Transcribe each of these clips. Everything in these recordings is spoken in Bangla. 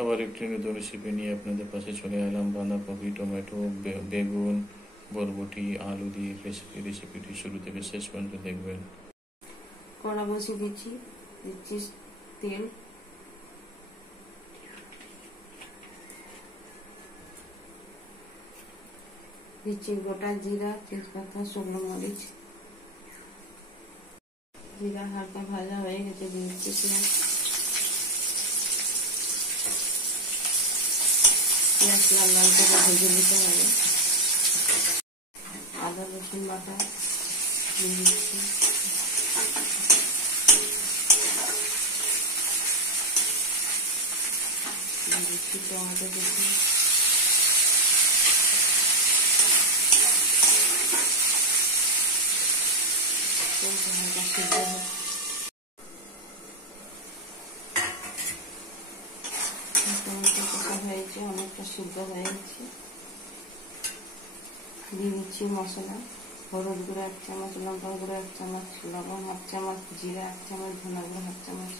আবার একটি নতুন রেসিপি নিয়ে আপনাদের পাশে চলে এলাম। বাঁধাকপি, টমেটো, বেগুন, বরবটি, আলু দিয়ে রেসিপিটি শুরু থেকে শেষ পর্যন্ত দেখবেন। কড়া বসিয়ে দিচ্ছি তেল। দিচ্ছি গোটা জিরা, তেজপাতা, শুকনো মরিচ। জিরা হালকা ভাজা হয়ে গেছে, দিয়ে দিচ্ছি পেঁয়াজ লাল লাল করে ভেজে নিতে হবে। আদা রসুন বাটা দিয়ে দিচ্ছি। দিচ্ছি টমেটো কুচি, হালকা সিদ্ধ হয়েছে, অনেকটা সিদ্ধ হয়ে গেছে। দিয়ে দিচ্ছি মশলা। হলুদ গুঁড়ো 1 চামচ, লঙ্কা গুঁড়ো 1 চামচ, লবণ 1 চামচ, জিরা 1 চামচ, ধনা গুঁড়ো 1 চামচ।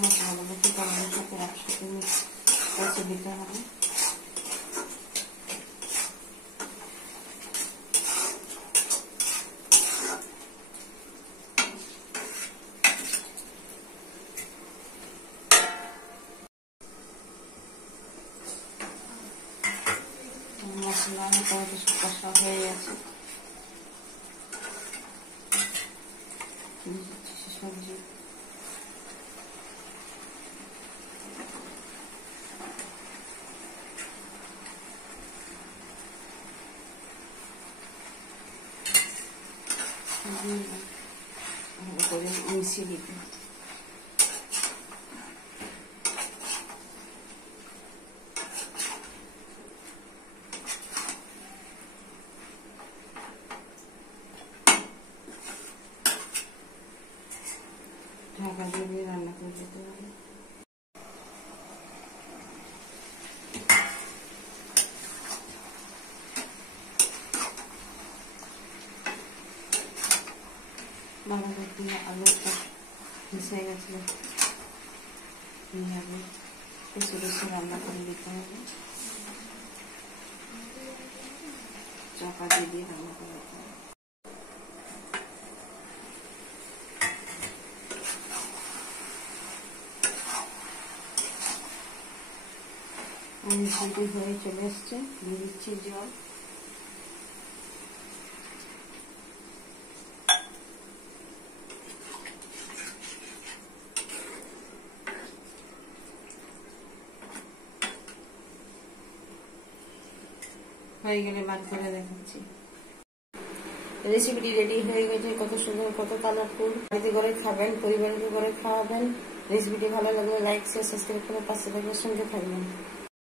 মশলাগুলোকে টমেটোর সাথে একসাথে মিক্স করে দিতে হবে। মশলা মোটামুটি কষা হয়ে গেছে। সবজি ভালো করে মিশিয়ে দিতে হবে। ঢাকা দিয়ে রান্না করে দিতে হবে। বাঁধাকপি আলুটা মিশে গেছে, এইভাবে বেশি বেশি রান্না করে দিতে হবে। চাপা দিয়ে রান্না করে দিতে হবে। মিশিয়ে হয়ে চলে এসছে, দিয়ে দিচ্ছি জল। হয়ে গেলে বাদ করে দেখাচ্ছি। রেসিপিটি রেডি হয়ে গেছে, কত সুন্দর, কত কালারফুল। বাড়িতে করে খাবেন, পরিবারকে করে খাওয়াবেন। রেসিপিটি ভালো লাগলে লাইক, শেয়ার, সাবস্ক্রাইব করে পাশে থাকবেন, সঙ্গে থাকবেন।